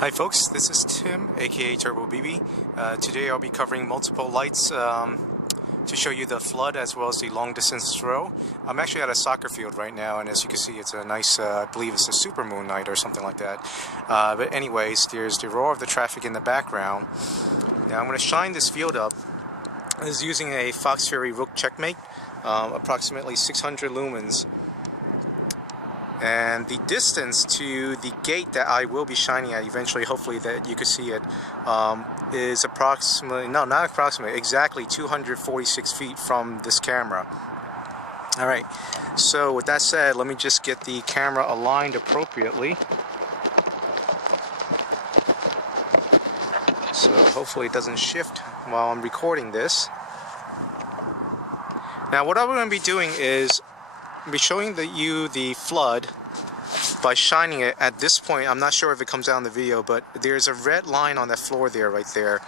Hi folks, this is Tim, aka Turbo BB. Today I'll be covering multiple lights to show you the flood as well as the long distance throw. I'm actually at a soccer field right now, and as you can see it's a nice, I believe it's a supermoon night or something like that. But anyways, there's the roar of the traffic in the background. Now I'm going to shine this field up. This is using a Fox Fury Rook Checkmate, approximately 600 lumens. And the distance to the gate that I will be shining at eventually, hopefully that you can see it, is approximately, no, not approximately, exactly 246 feet from this camera. Alright, so with that said, let me just get the camera aligned appropriately. So hopefully it doesn't shift while I'm recording this. Now what I'm going to be doing is be showing you the flood by shining it at this point. I'm not sure if it comes out in the video, but there's a red line on that floor there, right there.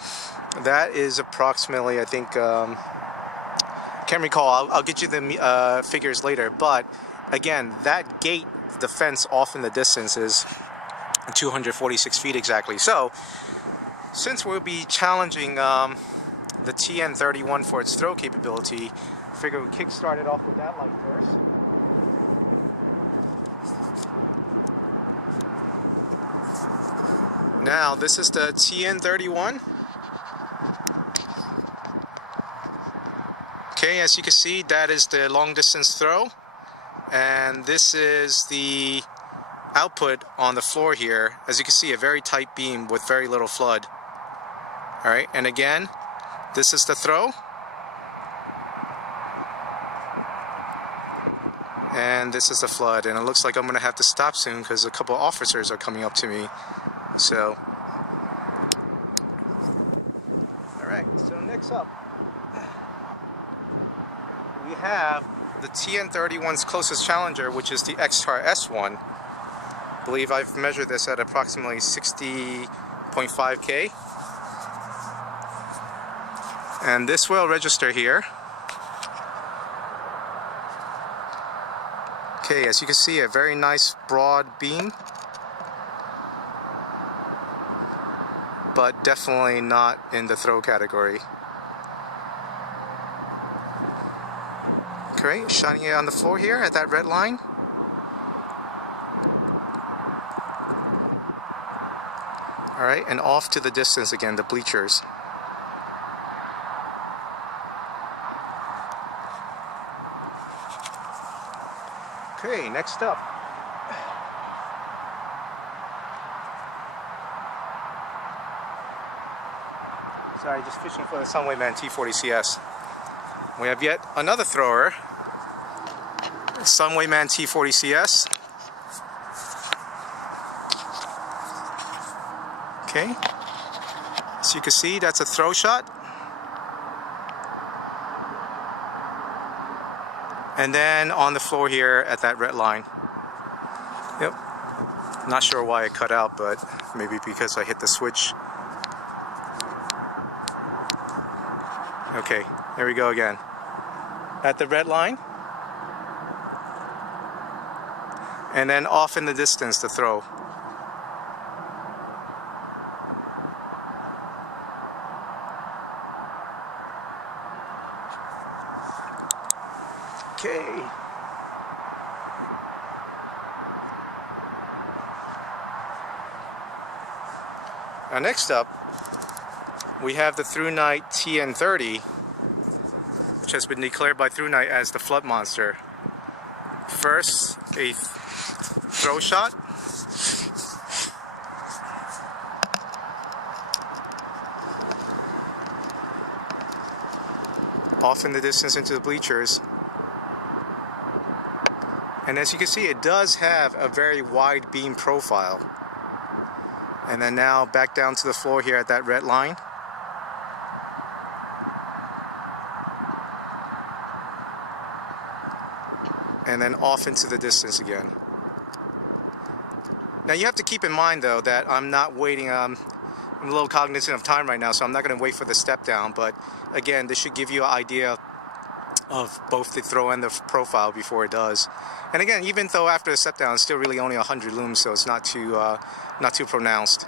That is approximately, I think, can't recall, I'll get you the figures later, but again, that gate, the fence off in the distance is 246 feet exactly. So since we'll be challenging the TN31 for its throw capability, I figure we'll kickstart it off with that light first. Now this is the TN31. Okay, as you can see, that is the long distance throw, and this is the output on the floor here. As you can see, a very tight beam with very little flood. Alright, and again, this is the throw, and this is the flood, and it looks like I'm going to have to stop soon because a couple of officers are coming up to me. So, alright, so next up, we have the TN31's closest challenger, which is the XTAR S1. I believe I've measured this at approximately 60.5K. And this will register here. Okay, as you can see, a very nice broad beam, but definitely not in the throw category. Okay, shining it on the floor here at that red line. Alright, and off to the distance again, the bleachers. Okay, next up. Sorry, just fishing for the Sunwayman T40CS. We have yet another thrower, Sunwayman T40CS. Okay, as you can see, that's a throw shot. And then on the floor here at that red line. Yep, not sure why it cut out, but maybe because I hit the switch. Okay, there we go again. At the red line. And then off in the distance, the throw. Okay. Now next up, we have the ThruNite TN30, which has been declared by ThruNite as the flood monster. First, a throw shot. Off in the distance into the bleachers. And as you can see, it does have a very wide beam profile. And then now back down to the floor here at that red line. And then off into the distance again. Now you have to keep in mind though that I'm not waiting, I'm a little cognizant of time right now, so I'm not going to wait for the step down, but again, this should give you an idea of both the throw and the profile before it does. And again, even though after the step down it's still really only 100 looms, so it's not too pronounced.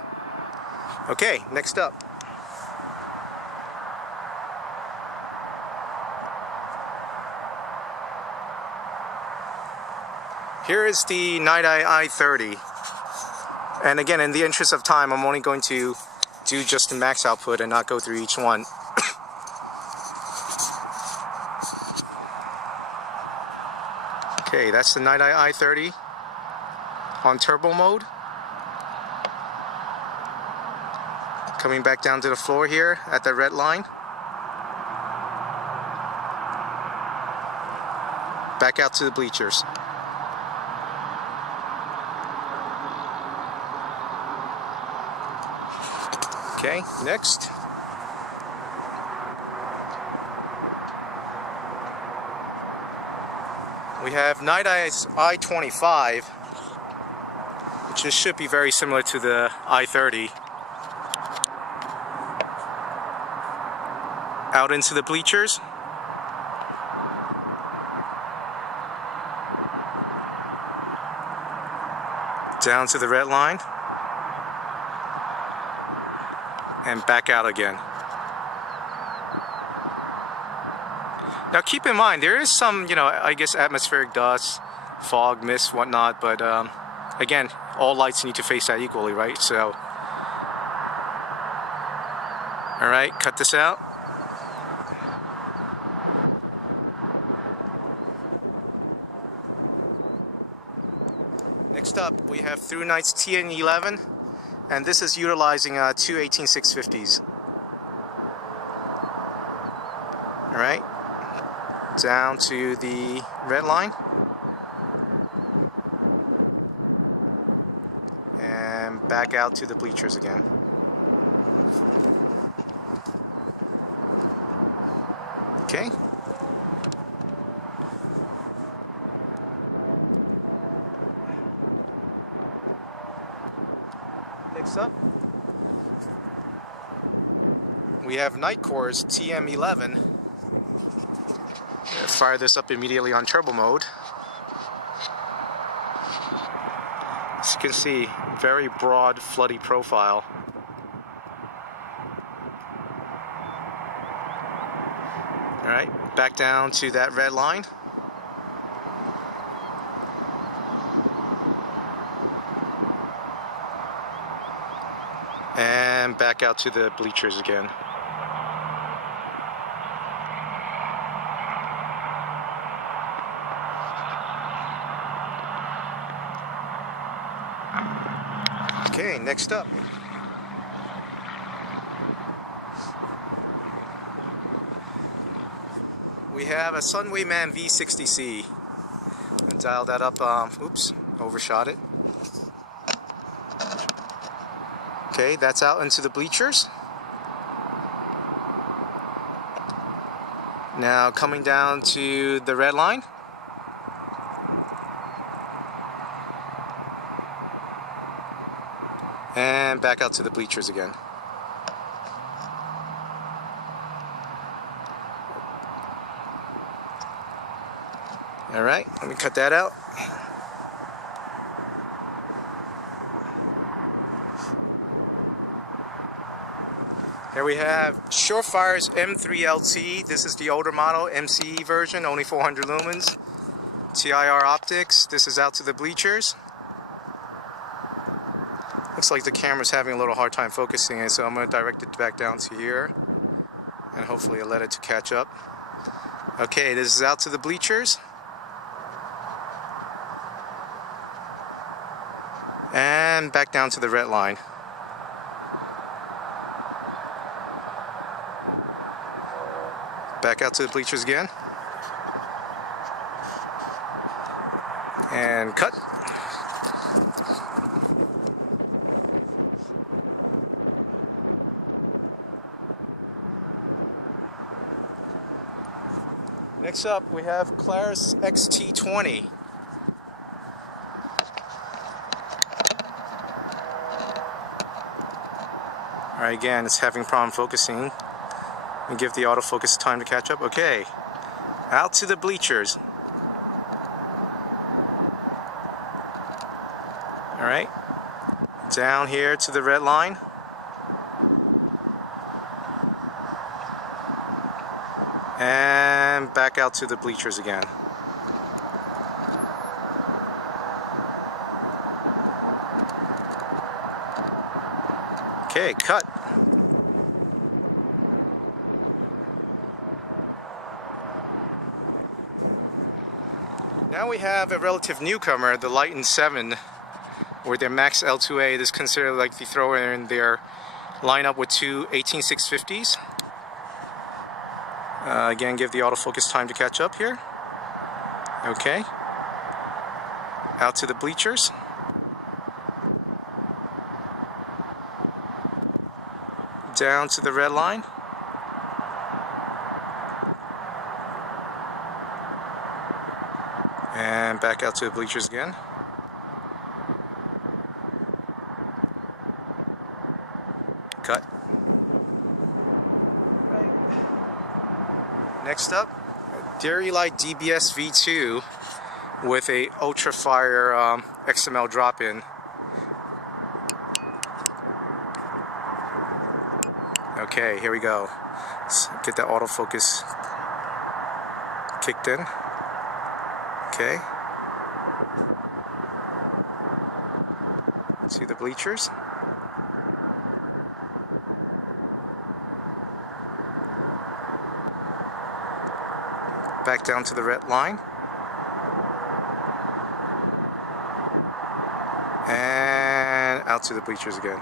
Okay, next up. Here is the Niteye i30. And again, in the interest of time, I'm only going to do just the max output and not go through each one. Okay, that's the Niteye i30 on turbo mode. Coming back down to the floor here at the red line. Back out to the bleachers. Okay, next. We have Niteye's i25, which should be very similar to the i30. Out into the bleachers. Down to the red line. And back out again. Now keep in mind, there is some, I guess atmospheric dust, fog, mist, whatnot, but again, all lights need to face that equally, right? So, alright, cut this out. Next up, we have ThruNite's TN11, and this is utilizing two 18650s. Alright, down to the red line, and back out to the bleachers again. Okay. Next up, we have NITECORE's TM11. Fire this up immediately on turbo mode. As you can see, very broad, floody profile. Alright, back down to that red line. And back out to the bleachers again. Okay, next up. We have a Sunwayman V60C. And dial that up, oops, overshot it. Okay, that's out into the bleachers. Now coming down to the red line. And back out to the bleachers again. Alright, let me cut that out. Here we have SureFire's M3LT. This is the older model, MCE version, only 400 lumens. TIR optics. This is out to the bleachers. Looks like the camera's having a little hard time focusing it, so I'm going to direct it back down to here. And hopefully I'll let it to catch up. Okay, this is out to the bleachers. And back down to the red line. Back out to the bleachers again. And cut. Next up, we have Klarus XT20. Alright, again, it's having a problem focusing. And give the autofocus time to catch up. Okay, out to the bleachers. Alright, down here to the red line. And back out to the bleachers again. Okay, cut. Now we have a relative newcomer, the Lighten7 with their Max L2A. This is considered like the thrower in their lineup with two 18650s. Again, give the autofocus time to catch up here. Okay. Out to the bleachers. Down to the red line. And back out to the bleachers again. Cut. Next up, Dereelight DBS V2 with a UltraFire XML drop-in. Okay, here we go. Let's get that autofocus kicked in. Okay. See the bleachers. Back down to the red line. And out to the bleachers again.